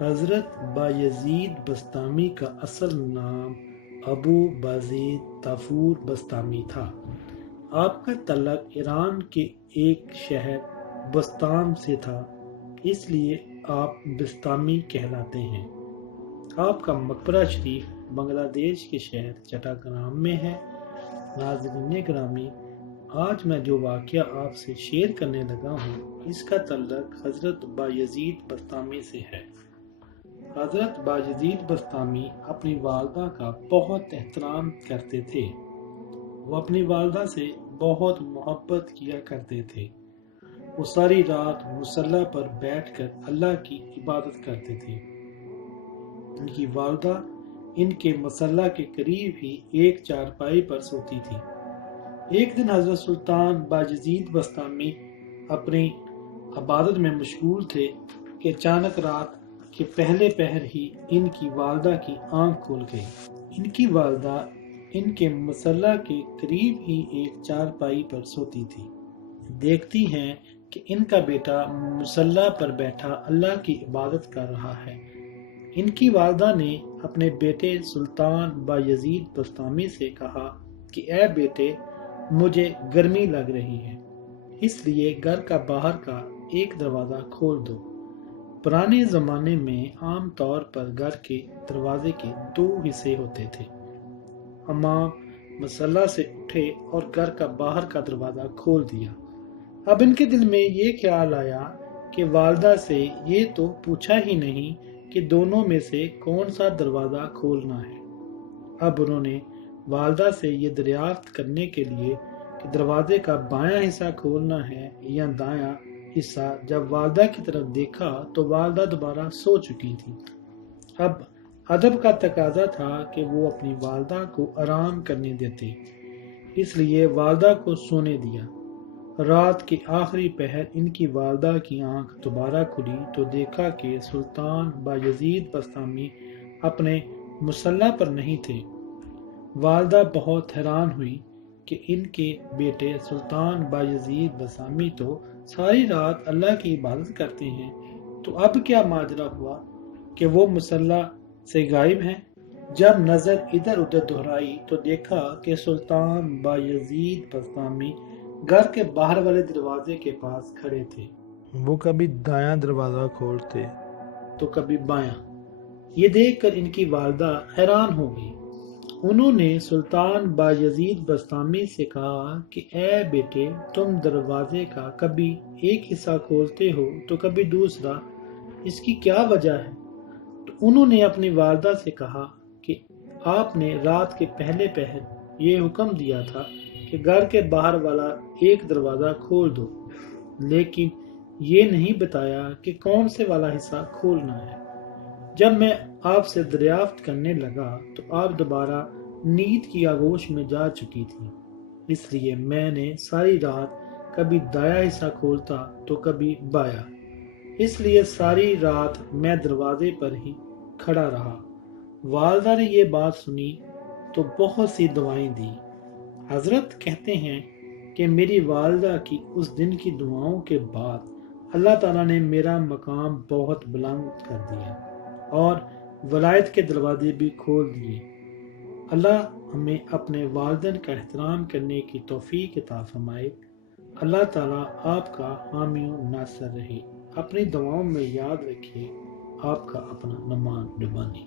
حضرت بایزید بسطامی کا اصل نام ابو بازید طافور بسطامی تھا۔ آپ کا تعلق ایران کے ایک شہر بسطام سے تھا، اس لیے آپ بسطامی کہلاتے ہیں۔ آپ کا مقبرہ شریف بنگلہ دیش کے شہر چٹاگرام میں ہے۔ ناظرین گرامی، آج میں جو واقعہ آپ سے شیئر کرنے لگا ہوں، اس کا تعلق حضرت بایزید بسطامی سے ہے۔ حضرت بایزید بسطامی اپنی والدہ کا بہت احترام کرتے تھے۔ وہ اپنی والدہ سے بہت محبت کیا کرتے تھے۔ وہ ساری رات مصلی پر بیٹھ کر اللہ کی عبادت کرتے تھے۔ ان کی والدہ ان کے مصلی کے قریب ہی ایک چارپائی پر سوتی تھی۔ ایک دن حضرت سلطان بایزید بسطامی اپنی عبادت میں مشغول تھے کہ اچانک رات کے پہلے پہر ہی ان کی والدہ کی آنکھ کھل گئی۔ ان کی والدہ ان کے مصلی کے قریب ہی ایک چارپائی پر سوتی تھی۔ دیکھتی ہیں کہ ان کا بیٹا مصلی پر بیٹھا اللہ کی عبادت کر رہا ہے۔ ان کی والدہ نے اپنے بیٹے سلطان بایزید بسطامی سے کہا کہ اے بیٹے، مجھے گرمی لگ رہی ہے، اس لیے گھر کا باہر کا ایک دروازہ کھول دو۔ پرانے زمانے میں عام طور پر گھر کے دروازے کے دو حصے ہوتے تھے۔ امام مصلی سے اٹھے اور گھر کا باہر کا دروازہ کھول دیا۔ اب ان کے دل میں یہ خیال آیا کہ والدہ سے یہ تو پوچھا ہی نہیں کہ دونوں میں سے کون سا دروازہ کھولنا ہے۔ اب انہوں نے والدہ سے یہ دریافت کرنے کے لیے کہ دروازے کا بایاں حصہ کھولنا ہے یا دایاں حصہ، جب والدہ کی طرف دیکھا تو والدہ دوبارہ سو چکی تھی۔ اب ادب کا تقاضا تھا کہ وہ اپنی والدہ کو آرام کرنے دیتے، اس لیے والدہ کو سونے دیا۔ رات کے آخری پہر ان کی والدہ کی آنکھ دوبارہ کھلی تو دیکھا کہ سلطان بایزید بسطامی اپنے مصلی پر نہیں تھے۔ والدہ بہت حیران ہوئی کہ ان کے بیٹے سلطان بایزید بسطامی تو ساری رات اللہ کی عبادت کرتے ہیں، تو اب کیا ماجرا ہوا کہ وہ مصلی سے غائب ہیں؟ جب نظر ادھر ادھر دہرائی تو دیکھا کہ سلطان بایزید بسطامی گھر کے باہر والے دروازے کے پاس کھڑے تھے۔ وہ کبھی دایاں دروازہ کھولتے تو کبھی بایاں۔ یہ دیکھ کر ان کی والدہ حیران ہو گئی۔ انہوں نے سلطان بایزید بسطامی سے کہا کہ اے بیٹے، تم دروازے کا کبھی ایک حصہ کھولتے ہو تو کبھی دوسرا، اس کی کیا وجہ ہے؟ تو انہوں نے اپنی والدہ سے کہا کہ آپ نے رات کے پہلے پہر یہ حکم دیا تھا کہ گھر کے باہر والا ایک دروازہ کھول دو، لیکن یہ نہیں بتایا کہ کون سے والا حصہ کھولنا ہے۔ جب میں آپ سے دریافت کرنے لگا تو آپ دوبارہ نیند کی آغوش میں جا چکی تھی، اس لیے میں نے ساری رات کبھی دایاں حصہ کھولتا تو کبھی بایاں، اس لیے ساری رات میں دروازے پر ہی کھڑا رہا۔ والدہ نے یہ بات سنی تو بہت سی دعائیں دی۔ حضرت کہتے ہیں کہ میری والدہ کی اس دن کی دعاؤں کے بعد اللہ تعالیٰ نے میرا مقام بہت بلند کر دیا اور ولایت کے دروازے بھی کھول دیے۔ اللہ ہمیں اپنے والدین کا احترام کرنے کی توفیق عطا فرمائے۔ اللہ تعالیٰ آپ کا حامی و ناصر رہے۔ اپنی دعاؤں میں یاد رکھیے، آپ کا اپنا نعمان ڈبانی۔